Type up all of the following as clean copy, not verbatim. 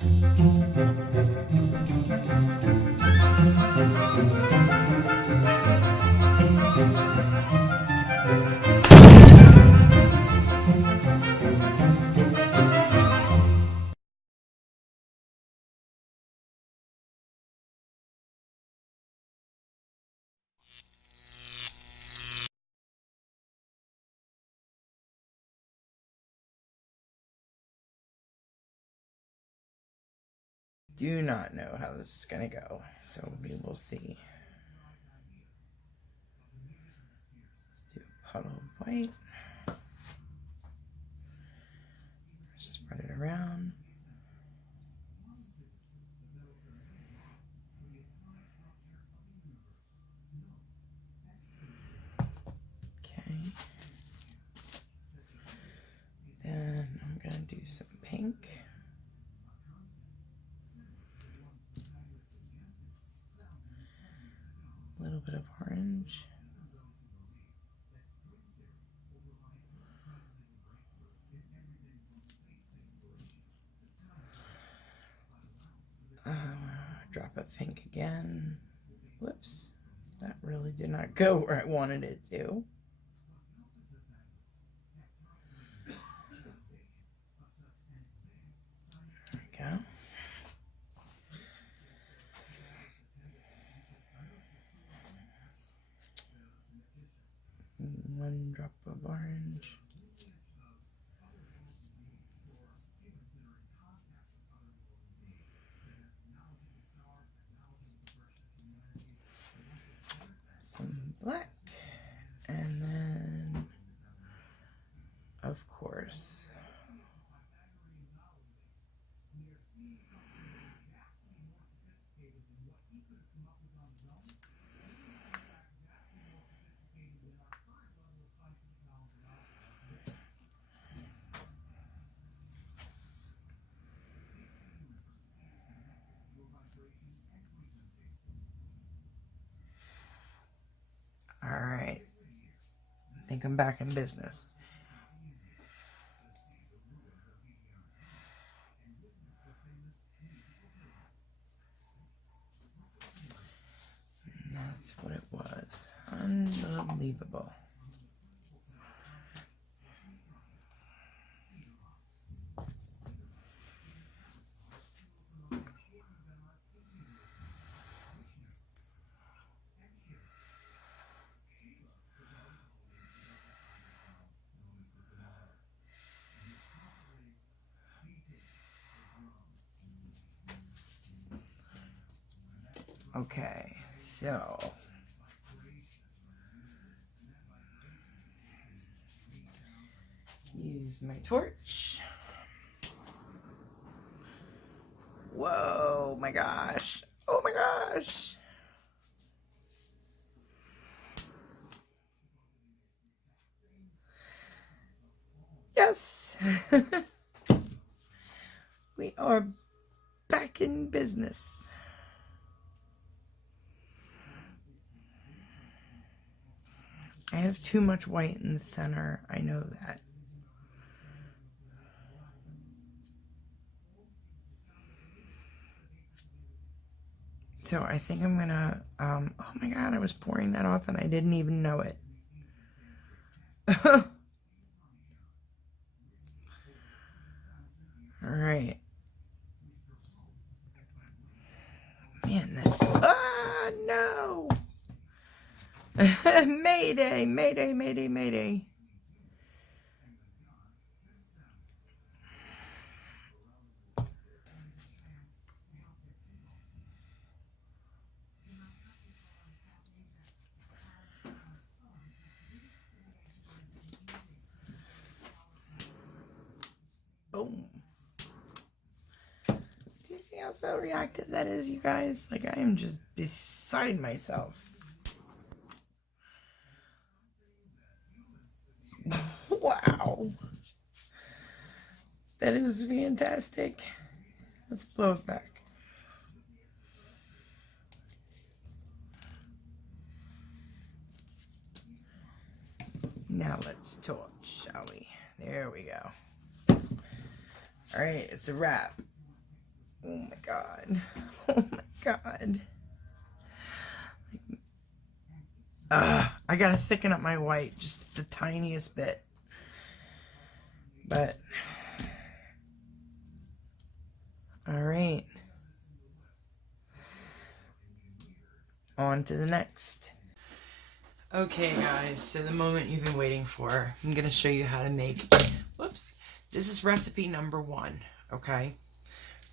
Do not know how this is going to go, so we will see. Let's do a puddle of white. Spread it around. Okay. Then I'm going to do some pink. A little bit of orange. Drop of pink again. Whoops. That really did not go where I wanted it to. There we go. One drop of orange. Some black. And then, of course, all right. I think I'm back in business. And that's what it was. Unbelievable. Okay, so use my torch. Whoa, my gosh. Oh my gosh. Yes. We are back in business. I have too much white in the center. I know that. So I think I'm gonna, oh my god, I was pouring that off and I didn't even know it. Alright. Man, this, no! Mayday, mayday, mayday, mayday. Boom. Do you see how so reactive that is, you guys? Like, I am just beside myself. Wow. That is fantastic. Let's blow it back. Now let's torch, shall we? There we go. Alright, it's a wrap. Oh my god. Oh my god. I gotta thicken up my white just the tiniest bit. But, alright. On to the next. Okay guys, so the moment you've been waiting for. I'm gonna show you how to make, whoops. This is recipe number 1, okay?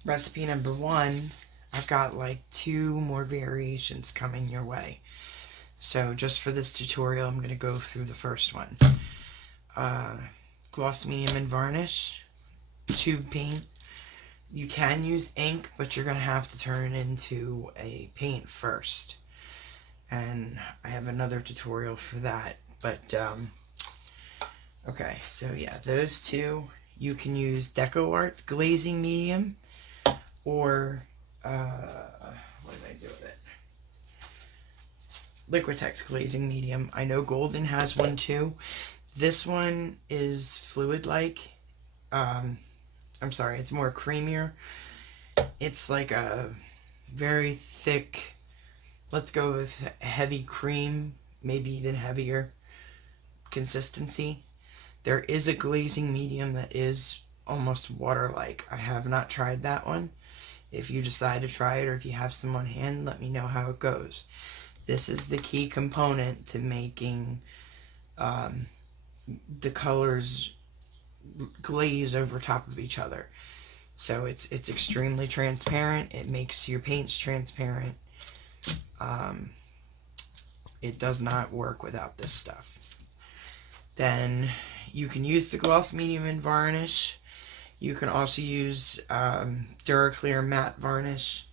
Recipe number 1, I've got like 2 more variations coming your way. So just for this tutorial, I'm going to go through the first one. Gloss, medium, and varnish. Tube paint. You can use ink, but you're going to have to turn it into a paint first. And I have another tutorial for that. But, okay, so yeah, those 2. You can use SheleeArt's glazing medium, or, what did I do with it? Liquitex glazing medium. I know Golden has one too. This one is fluid-like. I'm sorry, it's more creamier. It's like a very thick, let's go with heavy cream, maybe even heavier consistency. There is a glazing medium that is almost water-like. I have not tried that one. If you decide to try it, or if you have some on hand, let me know how it goes. This is the key component to making the colors glaze over top of each other. So it's extremely transparent. It makes your paints transparent. It does not work without this stuff. Then you can use the gloss, medium, and varnish. You can also use Duraclear matte varnish.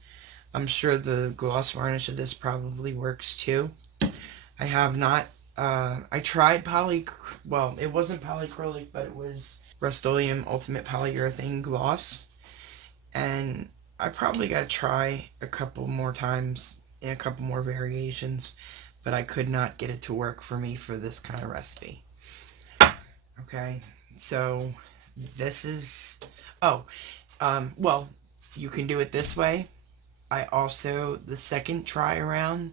I'm sure the gloss varnish of this probably works too. I have not, I tried well, it wasn't polyacrylic, but it was Rust-Oleum Ultimate Polyurethane Gloss. And I probably got to try a couple more times in a couple more variations, but I could not get it to work for me for this kind of recipe. Okay, so this is, well, you can do it this way. I also, the second try around,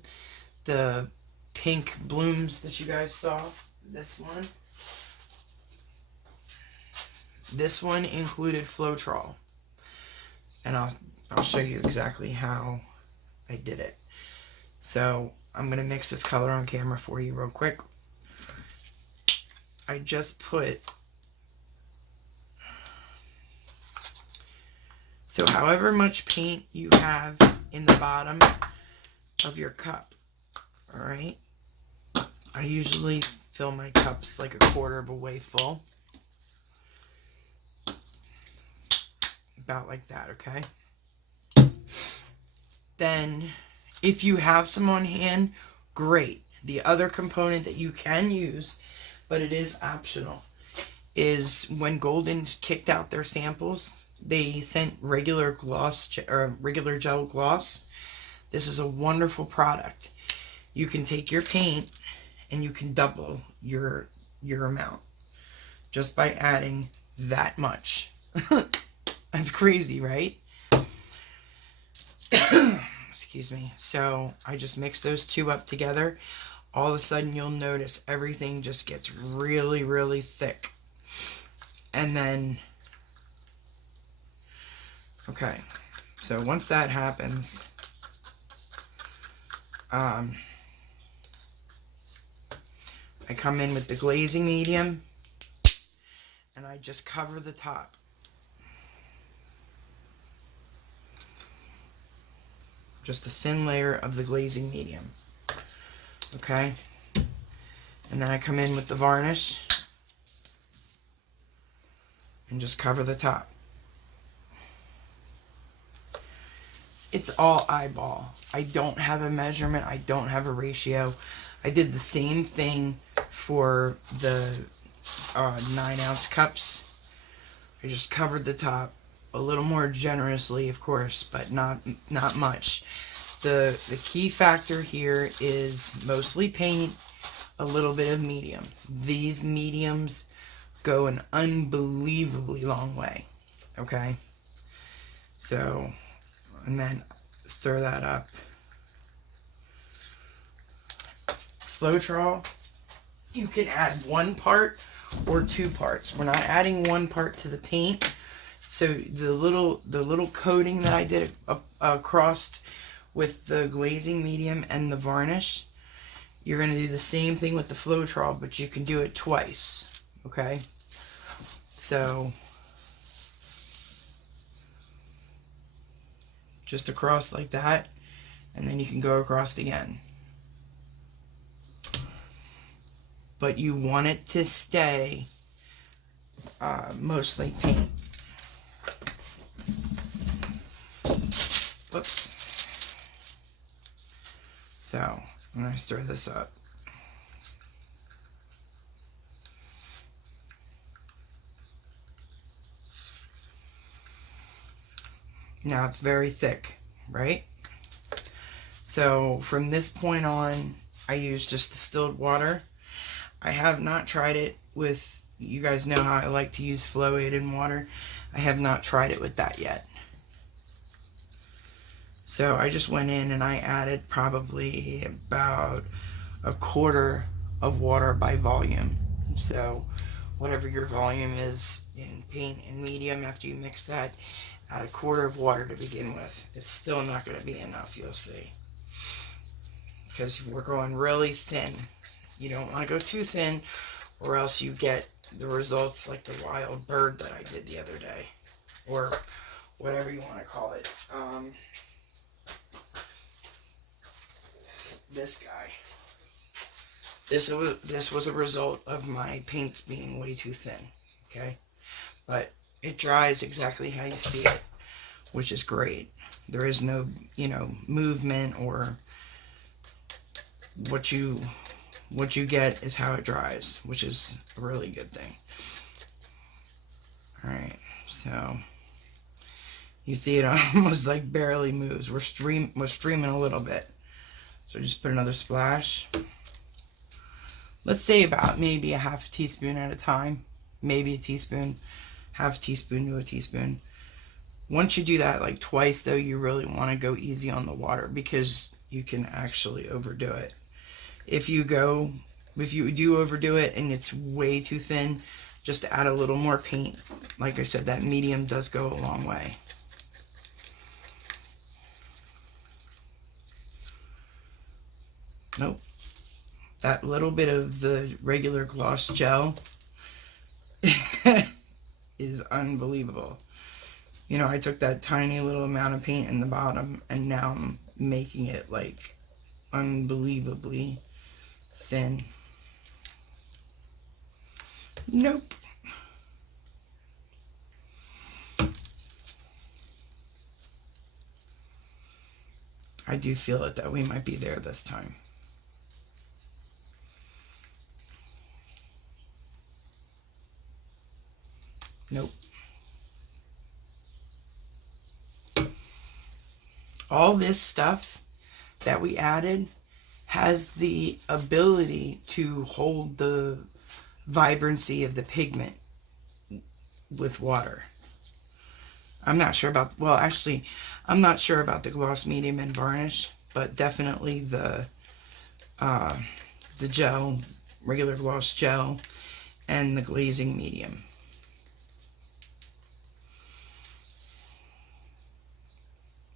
the pink blooms that you guys saw, this one included Floetrol. And I'll show you exactly how I did it. So I'm going to mix this color on camera for you real quick. I just put, so however much paint you have in the bottom of your cup, alright? I usually fill my cups like a quarter of a way full. About like that, okay? Then, if you have some on hand, great. The other component that you can use, but it is optional, is when Golden kicked out their samples, they sent regular gloss, or regular gel gloss. This is a wonderful product. You can take your paint and you can double your amount just by adding that much. That's crazy, right? Excuse me. So I just mix those 2 up together. All of a sudden you'll notice everything just gets really, really thick. And then, okay, so once that happens, I come in with the glazing medium and I just cover the top. Just a thin layer of the glazing medium. Okay? And then I come in with the varnish and just cover the top. It's all eyeball. I don't have a measurement. I don't have a ratio. I did the same thing for the 9-ounce cups. I just covered the top a little more generously, of course, but not much. The key factor here is mostly paint, a little bit of medium. These mediums go an unbelievably long way. Okay? So and then stir that up. Floetrol, you can add 1 part or 2 parts. We're not adding 1 part to the paint, so the little coating that I did across with the glazing medium and the varnish, you're going to do the same thing with the Floetrol, but you can do it twice, okay? So just across like that, and then you can go across again. But you want it to stay mostly paint. Whoops. So I'm going to stir this up. Now it's very thick, right? So from this point on, I use just distilled water. I have not tried it with, you guys know how I like to use flow-aided water. I have not tried it with that yet. So I just went in and I added probably about 1/4 of water by volume. So whatever your volume is in paint and medium, after you mix that, add 1/4 of water to begin with. It's still not going to be enough, you'll see. Because we're going really thin. You don't want to go too thin, or else you get the results like the wild bird that I did the other day. Or whatever you want to call it. This guy. This was a result of my paints being way too thin. Okay? But it dries exactly how you see it, which is great. There is no, movement, or what you get is how it dries, which is a really good thing. Alright, so you see it almost like barely moves. We're streaming a little bit. So just put another splash. Let's say about maybe a 1/2 teaspoon at a time. Maybe a teaspoon, 1/2 teaspoon to a teaspoon. Once you do that like twice though, you really want to go easy on the water, because you can actually overdo it. If you do overdo it and it's way too thin, just add a little more paint. Like I said, that medium does go a long way. Nope. That little bit of the regular gloss gel is unbelievable. I took that tiny little amount of paint in the bottom, and now I'm making it like unbelievably thin. Nope. I do feel it that we might be there this time. Nope. All this stuff that we added has the ability to hold the vibrancy of the pigment with water. I'm not sure about, well, actually, I'm not sure about the gloss medium and varnish, but definitely the gel, regular gloss gel, and the glazing medium.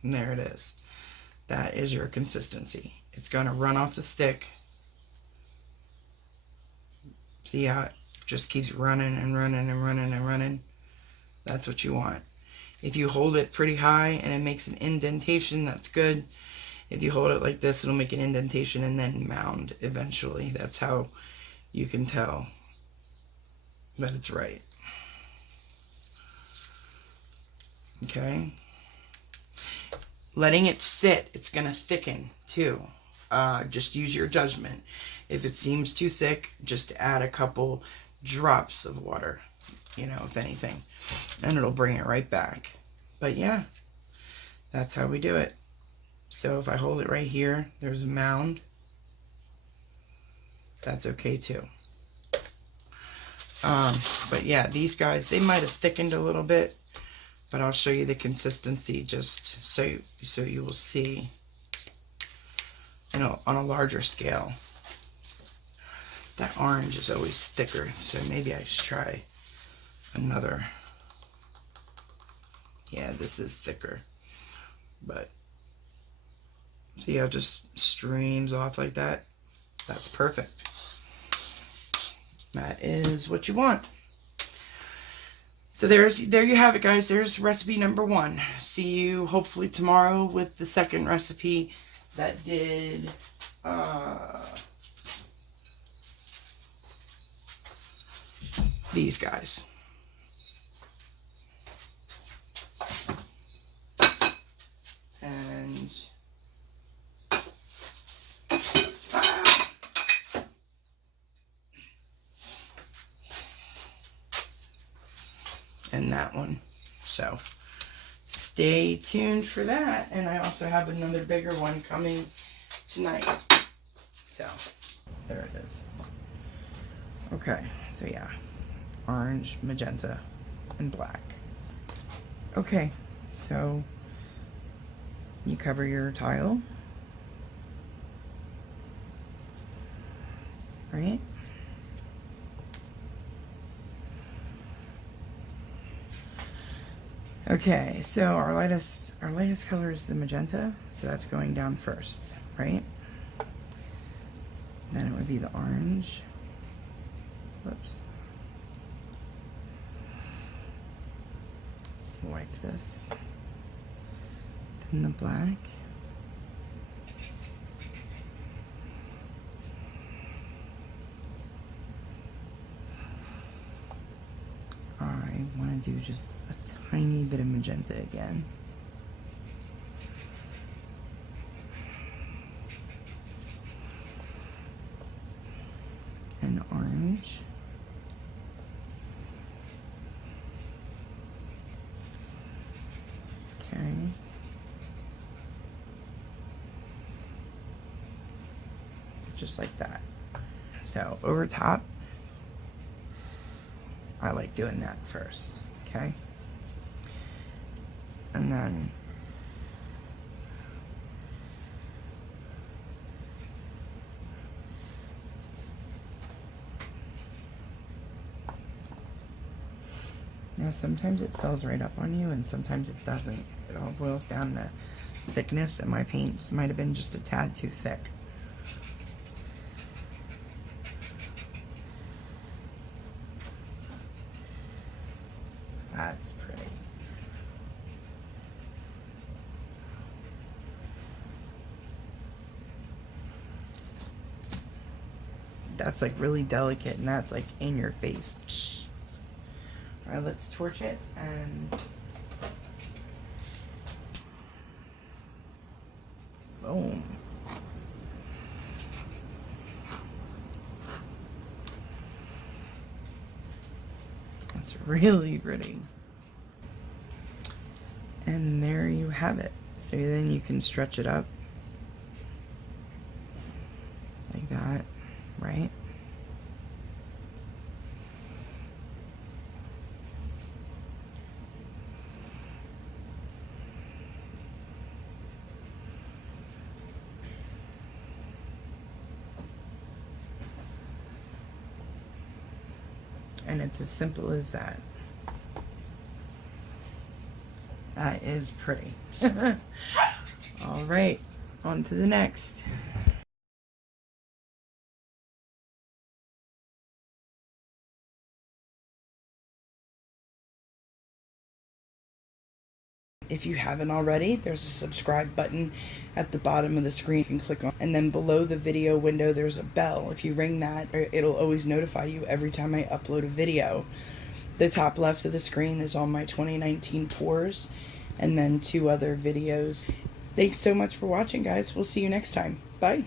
And there it is. That is your consistency. It's going to run off the stick. See how it just keeps running and running and running and running? That's what you want. If you hold it pretty high and it makes an indentation, that's good. If you hold it like this, it'll make an indentation and then mound eventually. That's how you can tell that it's right. Okay? Letting it sit, it's going to thicken too. Just use your judgment. If it seems too thick, just add a couple drops of water, if anything, and it'll bring it right back. But yeah, that's how we do it. So if I hold it right here, there's a mound. That's okay too. But yeah, these guys, they might have thickened a little bit, but I'll show you the consistency just so you will see, you know, on a larger scale. That orange is always thicker, so maybe I should try another. Yeah, this is thicker, but see how it just streams off like that? That's perfect. That is what you want. So there you have it, guys. There's recipe number 1. See you hopefully tomorrow with the second recipe that did these guys. And that one. So stay tuned for that. And I also have another bigger one coming tonight. So there it is. Okay, so yeah, orange, magenta, and black. Okay, so you cover your tile, right? Okay, so our lightest color is the magenta, so that's going down first, right? Then it would be the orange. Whoops. Wipe this. Then the black. I want to do just a tiny bit of magenta again. And orange. Okay. Just like that. So over top, I like doing that first, okay? And then now sometimes it sells right up on you and sometimes it doesn't. It all boils down to thickness, and my paints might have been just a tad too thick. That's pretty. That's like really delicate, and that's like in your face. All right, let's torch it and boom. That's really pretty. And there you have it. So then you can stretch it up like that, right? And it's as simple as that. That is pretty. All right, on to the next. If you haven't already, there's a subscribe button at the bottom of the screen you can click on. And then below the video window, there's a bell. If you ring that, it'll always notify you every time I upload a video. The top left of the screen is all my 2019 pours, and then 2 other videos. Thanks so much for watching, guys. We'll see you next time. Bye.